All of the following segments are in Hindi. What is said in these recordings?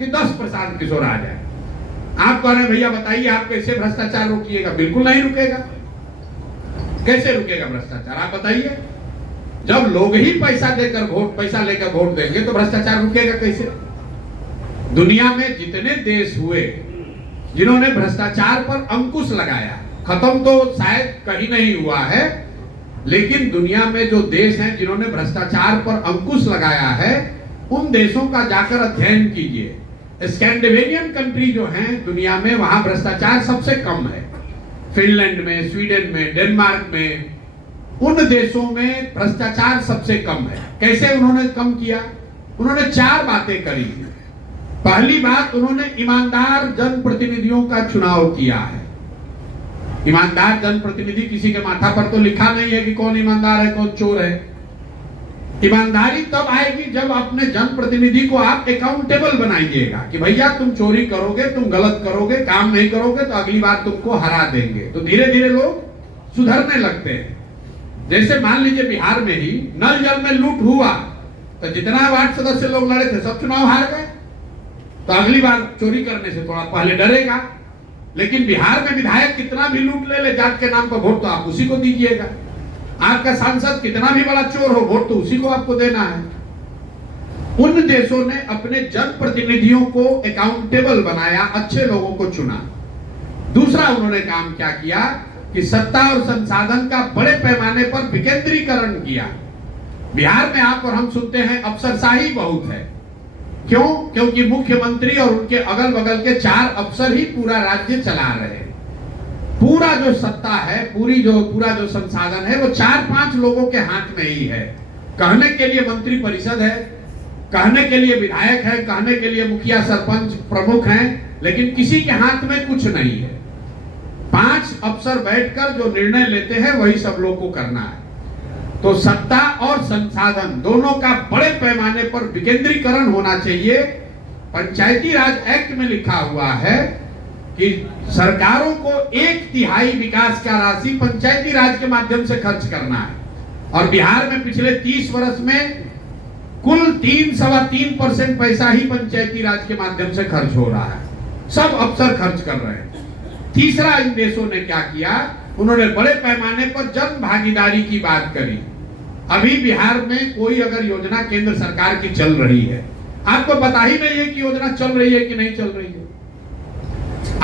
कि 10 प्रशांत किशोर आ जाए। आप कह रहे हैं भैया बताइए आप कैसे भ्रष्टाचार रोकिएगा? बिल्कुल नहीं रुकेगा। कैसे रुकेगा भ्रष्टाचार? आप बताइए। जब लोग ही पैसा लेकर वोट देंगे तो भ्रष्टाचार रुकेगा कैसे? दुनिया में जितने देश हुए जिन्होंने भ्रष्टाचार पर अंकुश लगाया, खत्म तो शायद कहीं नहीं हुआ है, लेकिन दुनिया में जो देश हैं जिन्होंने भ्रष्टाचार पर अंकुश लगाया है, उन देशों का जाकर अध्ययन कीजिए। स्कैंडिनेवियन कंट्री जो हैं दुनिया में, वहां भ्रष्टाचार सबसे कम है। फिनलैंड में, स्वीडन में, डेनमार्क में, उन देशों में भ्रष्टाचार सबसे कम है। कैसे उन्होंने कम किया? उन्होंने 4 बातें करी। पहली बात, उन्होंने ईमानदार जनप्रतिनिधियों का चुनाव किया है। ईमानदार जनप्रतिनिधि, किसी के माथा पर तो लिखा नहीं है कि कौन ईमानदार है कौन चोर है। ईमानदारी तब आएगी जब अपने जनप्रतिनिधि को आप अकाउंटेबल बनाइएगा कि भैया तुम चोरी करोगे, तुम गलत करोगे, काम नहीं करोगे तो अगली बार तुमको हरा देंगे। तो धीरे धीरे लोग सुधरने लगते हैं। जैसे मान लीजिए बिहार में ही नल जल में लूट हुआ तो जितना वार्ड सदस्य लोग लड़े थे सब चुनाव हार गए, तो अगली बार चोरी करने से थोड़ा पहले डरेगा। लेकिन बिहार में विधायक कितना भी लूट ले जात के नाम पर, वोट तो आप उसी को दीजिएगा। आपका सांसद कितना भी बड़ा चोर हो, वोट तो उसी को आपको देना है। उन देशों ने अपने जनप्रतिनिधियों को अकाउंटेबल बनाया, अच्छे लोगों को चुना। दूसरा उन्होंने काम क्या किया कि सत्ता और संसाधन का बड़े पैमाने पर विकेंद्रीकरण किया। बिहार में आप और हम सुनते हैं अफसरशाही बहुत है। क्यों? क्योंकि मुख्यमंत्री और उनके अगल बगल के 4 अफसर ही पूरा राज्य चला रहे हैं। पूरा जो सत्ता है, पूरा जो संसाधन है वो 4-5 लोगों के हाथ में ही है। कहने के लिए मंत्री परिषद है, कहने के लिए विधायक है, कहने के लिए मुखिया सरपंच प्रमुख हैं, लेकिन किसी के हाथ में कुछ नहीं है। 5 अफसर बैठकर जो निर्णय लेते हैं वही सब लोग को करना है। तो सत्ता और संसाधन दोनों का बड़े पैमाने पर विकेंद्रीकरण होना चाहिए। पंचायती राज एक्ट में लिखा हुआ है कि सरकारों को 1/3 विकास का राशि पंचायती राज के माध्यम से खर्च करना है। और बिहार में पिछले 30 वर्ष में कुल 3-3.25% पैसा ही पंचायती राज के माध्यम से खर्च हो रहा है। सब अफसर खर्च कर रहे हैं। तीसरा, इन देशों ने क्या किया? उन्होंने बड़े पैमाने पर जन भागीदारी की बात करी। अभी बिहार में कोई अगर योजना केंद्र सरकार की चल रही है, आपको पता ही नहीं है कि योजना चल रही है कि नहीं चल रही है।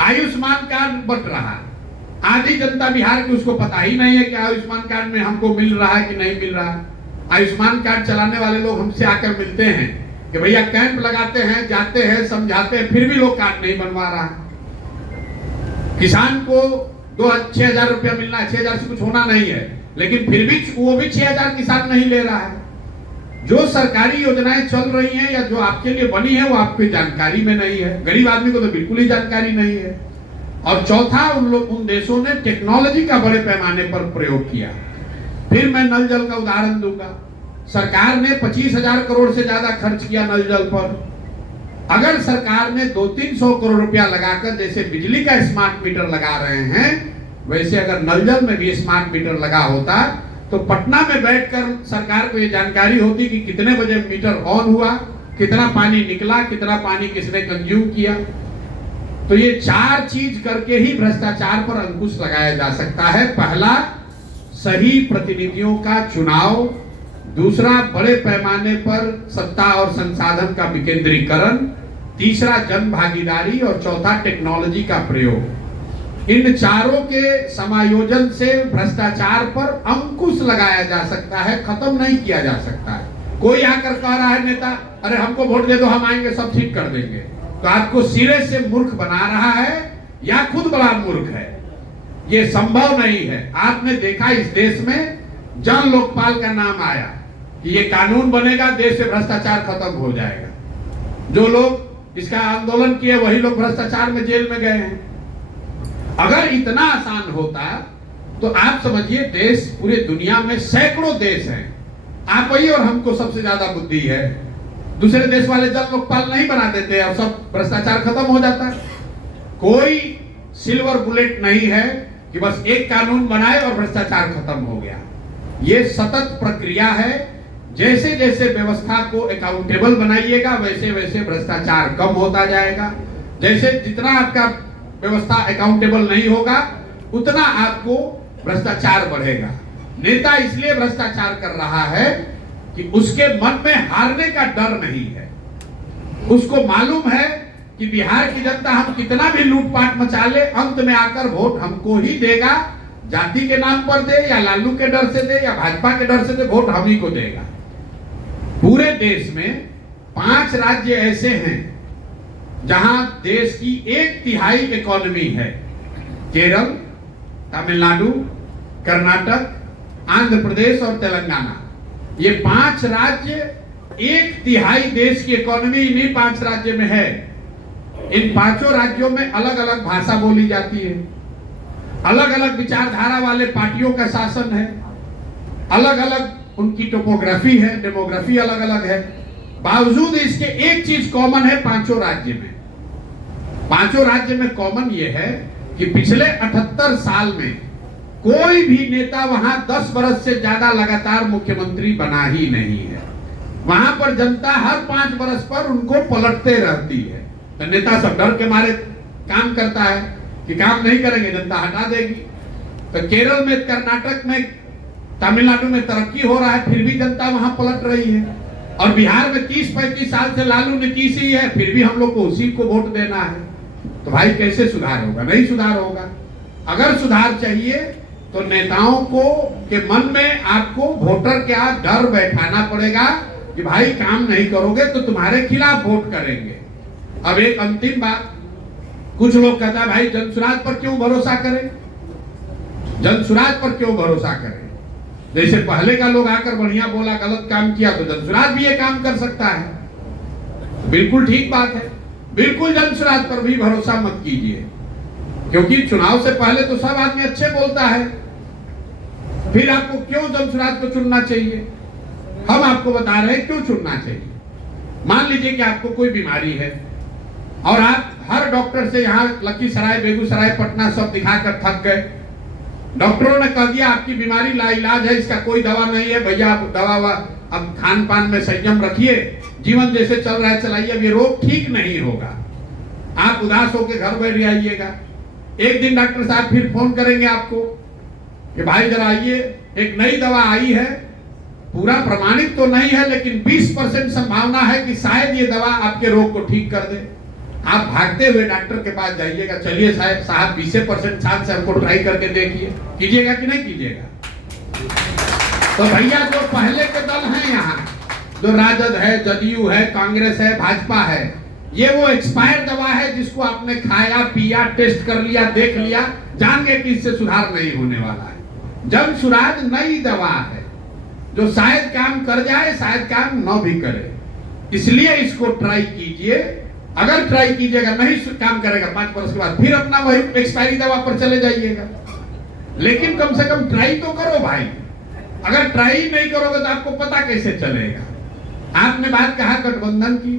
आयुष्मान कार्ड बट रहा है, आधी जनता बिहार की उसको पता ही नहीं है कि आयुष्मान कार्ड में हमको मिल रहा है कि नहीं मिल रहा है। आयुष्मान कार्ड चलाने वाले लोग हमसे आकर मिलते हैं कि भैया कैंप लगाते हैं, जाते हैं, समझाते हैं, फिर भी लोग कार्ड नहीं बनवा रहा। किसान को 6,000 रुपया मिलना है, 6,000 से कुछ होना नहीं है, लेकिन फिर भी वो भी 6,000 किसान नहीं ले रहा है। जो सरकारी योजनाएं चल रही हैं या जो आपके लिए बनी है वो आपकी जानकारी में नहीं है। गरीब आदमी को तो बिल्कुल ही जानकारी नहीं है। और चौथा, उन देशों ने टेक्नोलॉजी का बड़े पैमाने पर प्रयोग किया। फिर मैं नल जल का उदाहरण दूंगा। सरकार ने 25,000 करोड़ से ज्यादा खर्च किया नल जल पर। अगर सरकार ने 200-300 करोड़ रुपया लगाकर, जैसे बिजली का स्मार्ट मीटर लगा रहे हैं, वैसे अगर नल जल में भी स्मार्ट मीटर लगा होता तो पटना में बैठकर सरकार को ये जानकारी होती कि कितने बजे मीटर ऑन हुआ, कितना पानी निकला, कितना पानी किसने कंज्यूम किया। तो ये 4 चीज करके ही भ्रष्टाचार पर अंकुश लगाया जा सकता है। पहला, सही प्रतिनिधियों का चुनाव। दूसरा, बड़े पैमाने पर सत्ता और संसाधन का विकेंद्रीकरण। तीसरा, जन भागीदारी। और चौथा, टेक्नोलॉजी का प्रयोग। इन चारों के समायोजन से भ्रष्टाचार पर अंकुश लगाया जा सकता है, खत्म नहीं किया जा सकता है। कोई आकर कह रहा है नेता, अरे हमको वोट दे दो, हम आएंगे सब ठीक कर देंगे, तो आपको सिरे से मूर्ख बना रहा है या खुद बड़ा मूर्ख है। ये संभव नहीं है। आपने देखा इस देश में जन लोकपाल का नाम आया कि ये कानून बनेगा, देश से भ्रष्टाचार खत्म हो जाएगा। जो लोग इसका आंदोलन किए वही लोग भ्रष्टाचार में जेल में गए हैं। अगर इतना आसान होता तो आप समझिए देश, पूरे दुनिया में सैकड़ों देश हैं, आप ही और हमको सबसे ज्यादा बुद्धि है, दूसरे देश वाले जन लोकपाल नहीं बना देते और सब भ्रष्टाचार खत्म हो जाता है। कोई सिल्वर बुलेट नहीं है कि बस एक कानून बनाए और भ्रष्टाचार खत्म हो गया। ये सतत प्रक्रिया है। जैसे जैसे व्यवस्था को अकाउंटेबल बनाइएगा वैसे वैसे भ्रष्टाचार कम होता जाएगा। जैसे जितना आपका व्यवस्था अकाउंटेबल नहीं होगा उतना आपको भ्रष्टाचार बढ़ेगा। नेता इसलिए भ्रष्टाचार कर रहा है कि उसके मन में हारने का डर नहीं है। उसको मालूम है कि बिहार की जनता हम कितना भी लूटपाट मचा ले अंत में आकर वोट हमको ही देगा। जाति के नाम पर दे या लालू के डर से दे या भाजपा के डर से दे, वोट हम ही को देगा। पूरे देश में 5 राज्य ऐसे हैं जहां देश की 1/3 इकोनॉमी है। केरल, तमिलनाडु, कर्नाटक, आंध्र प्रदेश और तेलंगाना। ये 5 राज्य 1/3 देश की इकोनॉमी इन्हीं 5 राज्य में है। इन 5 राज्यों में अलग अलग भाषा बोली जाती है, अलग अलग विचारधारा वाले पार्टियों का शासन है, अलग अलग उनकी टोपोग्राफी है, डेमोग्राफी अलग अलग है। बावजूद इसके एक चीज कॉमन है 5 राज्य में। 5 राज्य में कॉमन ये है कि पिछले 78 साल में कोई भी नेता वहां 10 वर्ष से ज्यादा लगातार मुख्यमंत्री बना ही नहीं है। वहां पर जनता हर 5 वर्ष पर उनको पलटते रहती है। तो नेता सब डर के मारे काम करता है कि काम नहीं करेंगे जनता हटा देगी। तो केरल में, कर्नाटक में, तमिलनाडु में तरक्की हो रहा है, फिर भी जनता वहां पलट रही है। और बिहार में 30-35 साल से लालू नीतीश ही है, फिर भी हम लोग को उसी को वोट देना है। तो भाई कैसे सुधार होगा? नहीं सुधार होगा। अगर सुधार चाहिए तो नेताओं को के मन में आपको वोटर क्या डर बैठाना पड़ेगा कि भाई काम नहीं करोगे तो तुम्हारे खिलाफ वोट करेंगे। अब एक अंतिम बात, कुछ लोग कहता है भाई जनसुराज पर क्यों भरोसा करें, जनसुराज पर क्यों भरोसा करें। जैसे पहले का लोग आकर बढ़िया बोला, गलत काम किया तो जनसुराज भी ये काम कर सकता है। बिल्कुल ठीक बात है, बिल्कुल जनसुराज पर भी भरोसा मत कीजिए, क्योंकि चुनाव से पहले तो सब आदमी अच्छे बोलता है। फिर आपको क्यों जनसुराज को चुनना चाहिए? हम आपको बता रहे हैं क्यों चुनना चाहिए। मान लीजिए कि आपको कोई बीमारी है और आप हर डॉक्टर से यहाँ लखीसराय, बेगूसराय, पटना सब दिखाकर थक गए। डॉक्टरों ने कह दिया आपकी बीमारी लाइलाज है, इसका कोई दवा नहीं है, भैया आप दवा अब खान पान में संयम रखिए, जीवन जैसे चल रहा है चलाइए, अब ये रोग ठीक नहीं होगा। आप उदास होकर घर बैठ जाइएगा। एक दिन डॉक्टर साहब फिर फोन करेंगे आपको कि भाई जरा आइए, एक नई दवा आई है, पूरा प्रमाणित तो नहीं है लेकिन 20% संभावना है कि शायद ये दवा आपके रोग को ठीक कर दे। आप भागते हुए डॉक्टर के पास जाइएगा, चलिए साहब 20% चांस है, हमको ट्राई करके देखिए। कीजिएगा कि नहीं कीजिएगा? तो भैया जो पहले के दल हैं यहाँ, जो राजद है, जदयू है, कांग्रेस है, भाजपा है, ये वो एक्सपायर दवा है जिसको आपने खाया, पिया, टेस्ट कर लिया, देख लिया, जान गए कि इससे सुधार नहीं होने वाला है। जनसुराज नई दवा है जो शायद काम कर जाए, शायद काम न भी करे, इसलिए इसको ट्राई कीजिए। अगर ट्राई कीजिएगा नहीं काम करेगा 5 वर्ष के बाद, फिर अपना वही एक्सपायरी दवा पर चले जाइएगा। लेकिन कम से कम ट्राई तो करो भाई। अगर ट्राई नहीं करोगे तो आपको पता कैसे चलेगा। आपने बात कहा गठबंधन की,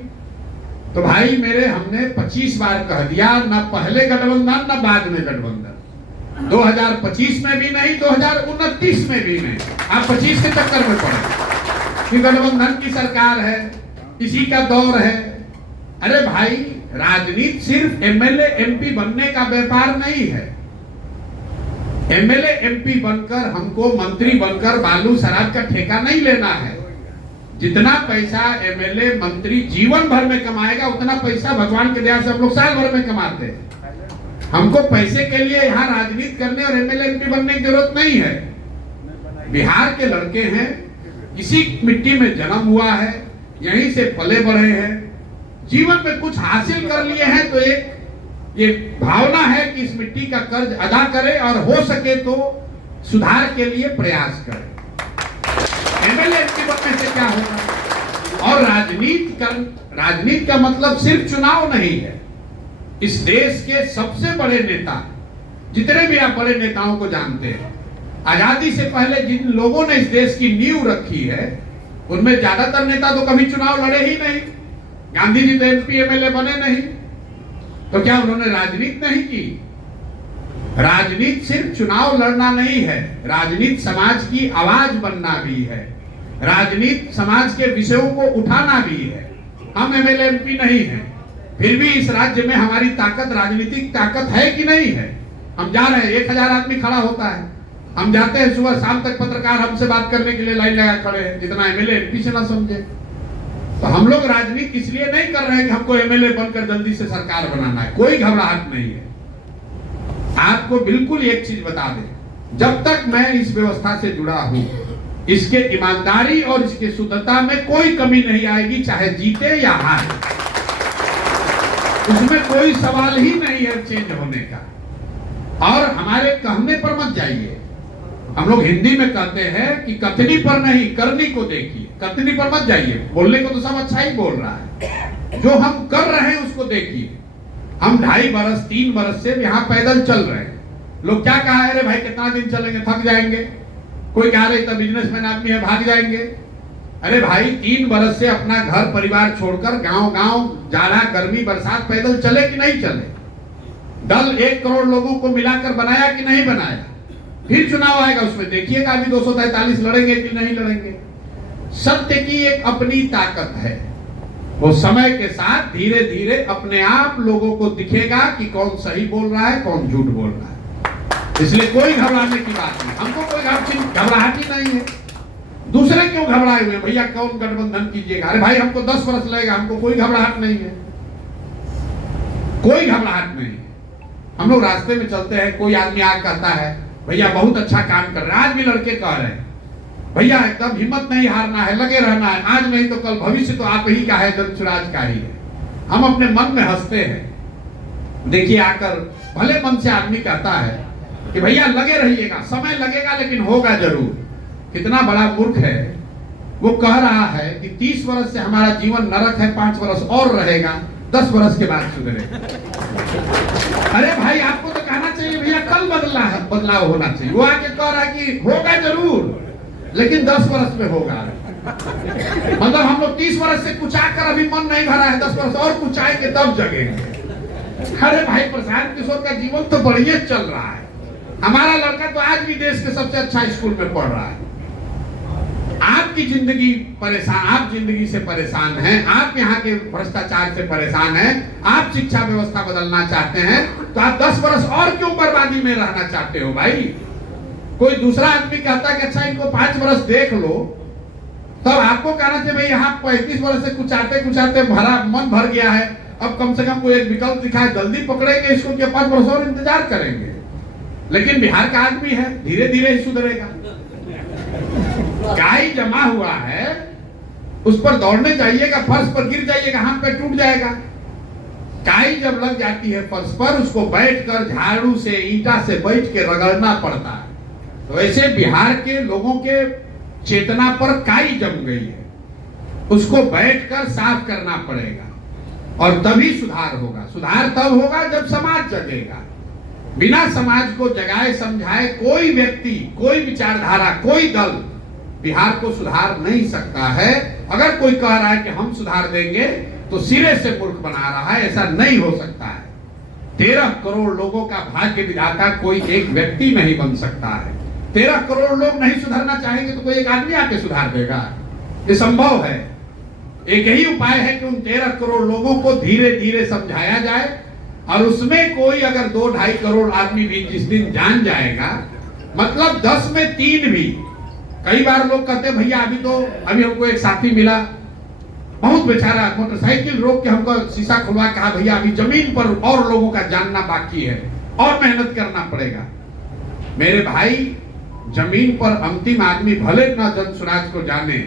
तो भाई मेरे हमने 25 बार कह दिया, न पहले गठबंधन न बाद में गठबंधन। 2025 में भी नहीं, 2029 में भी नहीं। आप 25 के चक्कर में पड़े कि गठबंधन की सरकार है, इसी का दौर है। अरे भाई, राजनीति सिर्फ एमएलए एमपी बनने का व्यापार नहीं है। एमएलए एमपी बनकर, हमको मंत्री बनकर बालू शराब का ठेका नहीं लेना है। जितना पैसा एमएलए मंत्री जीवन भर में कमाएगा उतना पैसा भगवान के दया से हम लोग साल भर में कमाते हैं। हमको पैसे के लिए यहाँ राजनीति करने और एमएलए एमपी बनने की जरूरत नहीं है। बिहार के लड़के हैं, इसी मिट्टी में जन्म हुआ है, यहीं से पले बढ़े हैं, जीवन में कुछ हासिल कर लिए हैं, तो एक ये भावना है कि इस मिट्टी का कर्ज अदा करें और हो सके तो सुधार के लिए प्रयास करें। एमएलए एमपी बनने से क्या होगा? और राजनीति का मतलब सिर्फ चुनाव नहीं है। इस देश के सबसे बड़े नेता, जितने भी आप बड़े नेताओं को जानते हैं, आजादी से पहले जिन लोगों ने इस देश की नींव रखी है, उनमें ज्यादातर नेता तो कभी चुनाव लड़े ही नहीं। गांधी जी तो एमपी एमएलए बने नहीं, तो क्या उन्होंने राजनीति नहीं की? राजनीति सिर्फ चुनाव लड़ना नहीं है, राजनीति समाज की आवाज बनना भी है। राजनीति समाज के विषयों को उठाना भी है। हम एमएलए एमपी नहीं हैं, फिर भी इस राज्य में हमारी ताकत, राजनीतिक ताकत है कि नहीं है। हम जा रहे हैं, 1000 आदमी खड़ा होता है, हम जाते हैं सुबह शाम तक, पत्रकार हमसे बात करने के लिए लाइन लगा खड़े हैं, जितना एमएलए एमपी से ना समझे। तो हम लोग राजनीति इसलिए नहीं कर रहे हैं कि हमको एमएलए बनकर जल्दी से सरकार बनाना है, कोई घबराहट नहीं है। आपको बिल्कुल एक चीज बता दें, जब तक मैं इस व्यवस्था से जुड़ा हूं, इसके ईमानदारी और इसके शुद्धता में कोई कमी नहीं आएगी, चाहे जीते या हारे। उसमें कोई सवाल ही नहीं है चेंज होने का। और हमारे कहने पर मत जाइए। हम लोग हिंदी में कहते हैं कि कथनी पर नहीं, करनी को देखिए। कथनी पर मत जाइए, बोलने को तो सब अच्छा ही बोल रहा है, जो हम कर रहे हैं उसको देखिए। हम 2.5 बरस 3 बरस से यहाँ पैदल चल रहे हैं। लोग क्या कहा है, अरे भाई कितना दिन चलेंगे, थक जाएंगे। कोई कह रहे इतना बिजनेसमैन आदमी है, भाग जाएंगे। अरे भाई 3 बरस से अपना घर परिवार छोड़कर गांव गांव जाड़ा गर्मी बरसात पैदल चले कि नहीं चले? दल 1 करोड़ लोगों को मिलाकर बनाया कि नहीं बनाया? फिर चुनाव आएगा, उसमें देखिएगा अभी 243 लड़ेंगे कि नहीं लड़ेंगे। सत्य की एक अपनी ताकत है, वो समय के साथ धीरे धीरे अपने आप लोगों को दिखेगा कि कौन सही बोल रहा है, कौन झूठ बोल रहा है। इसलिए कोई घबराने की बात नहीं, हमको कोई घबराहट ही नहीं है। दूसरे क्यों घबराए हुए भैया, कौन गठबंधन कीजिएगा? अरे भाई हमको 10 वर्ष लगेगा, हमको कोई घबराहट नहीं है, कोई घबराहट नहीं है। हम लोग रास्ते में चलते हैं, कोई आदमी आकर कहता है भैया बहुत अच्छा काम कर रहे हैं। आज भी लड़के कह रहे हैं भैया एकदम हिम्मत नहीं हारना है, लगे रहना है, आज नहीं तो कल भविष्य तो आप ही का है, जनसुराज का ही है। हम अपने मन में हंसते हैं। देखिए आकर भले मन से आदमी कहता है कि भैया लगे रहिएगा, समय लगेगा लेकिन होगा जरूर। कितना बड़ा मूर्ख है, वो कह रहा है कि 30 वर्ष से हमारा जीवन नरक है, 5 वर्ष और रहेगा, 10 वर्ष के बाद सुधरेगा। अरे भाई आपको तो कहना चाहिए भैया कल बदलाव होना चाहिए। वो आके कह रहा है कि होगा जरूर लेकिन 10 वर्ष में होगा। मतलब हम लोग 30 वर्ष से कुचाकर अभी मन नहीं भरा है, 10 वर्ष और कुचाएंगे तब जगेंगे। अरे भाई प्रशांत किशोर का जीवन तो बढ़िया चल रहा है। हमारा लड़का तो आज भी देश के सबसे अच्छा स्कूल में पढ़ रहा है। आपकी जिंदगी परेशान, आप जिंदगी से परेशान हैं, आप यहाँ के भ्रष्टाचार से परेशान हैं, आप शिक्षा व्यवस्था बदलना चाहते हैं, तो आप 10 वर्ष और क्यों बर्बादी में रहना चाहते हो भाई? कोई दूसरा आदमी कहता है कि अच्छा इनको 5 वर्ष देख लो, तब आपको कहना चाहिए भाई यहाँ 35 वर्ष से कुचाते कुचाते मन भर गया है, अब कम से कम कोई एक विकल्प दिखाए, जल्दी पकड़ेंगे इसको कि 5 वर्ष और इंतजार करेंगे। लेकिन बिहार का आदमी है, धीरे धीरे ही सुधरेगा। काई जमा हुआ है, उस पर दौड़ने जाइएगा, फर्श पर गिर जाइएगा, हाथ पे टूट जाएगा। काई जब लग जाती है फर्श पर, उसको बैठकर झाड़ू से ईंटा से बैठ के रगड़ना पड़ता है। तो वैसे बिहार के लोगों के चेतना पर काई जम गई है, उसको बैठकर साफ करना पड़ेगा और तभी सुधार होगा। सुधार तब होगा जब समाज जगेगा। बिना समाज को जगाए समझाए कोई व्यक्ति, कोई विचारधारा, कोई दल बिहार को सुधार नहीं सकता है। अगर कोई कह रहा है कि हम सुधार देंगे तो सिरे से मूर्ख बना रहा है, ऐसा नहीं हो सकता है। 13 करोड़ लोगों का भाग्य विधाता कोई एक व्यक्ति नहीं बन सकता है। 13 करोड़ लोग नहीं सुधरना चाहेंगे तो कोई एक आदमी आके सुधार देगा? ये संभव है। एक ही उपाय है कि उन 13 करोड़ लोगों को धीरे धीरे समझाया जाए, और उसमें कोई अगर 2-2.5 करोड़ आदमी भी जिस दिन जान जाएगा, मतलब 10 में 3 भी। कई बार लोग कहते हैं भैया अभी हमको एक साथी मिला, बहुत बेचारा मोटरसाइकिल रोक के हमको शीशा खुलवा, कहा भैया अभी जमीन पर और लोगों का जानना बाकी है और मेहनत करना पड़ेगा। मेरे भाई जमीन पर अंतिम आदमी भले न जनसुराज को जाने,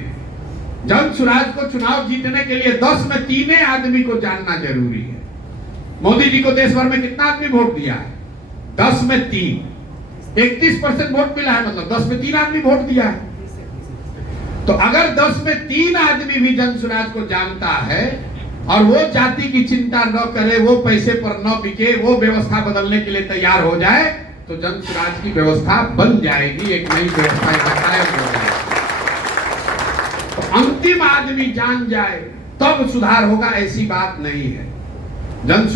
जनसुराज को चुनाव जीतने के लिए 10 में 3 आदमी को जानना जरूरी है। मोदी जी को देश भर में कितना आदमी वोट दिया है? 10 में 3, 31% वोट मिला है, मतलब 10 में 3 आदमी वोट दिया है। तो अगर 10 में 3 आदमी भी जनसुराज को जानता है और वो जाति की चिंता न करे, वो पैसे पर न बिके, वो व्यवस्था बदलने के लिए तैयार हो जाए, तो जनसुराज की व्यवस्था बन जाएगी, एक नई व्यवस्था कायम हो जाएगी। तो अंतिम आदमी जान जाए तब सुधार होगा, ऐसी बात नहीं है। जनसुराज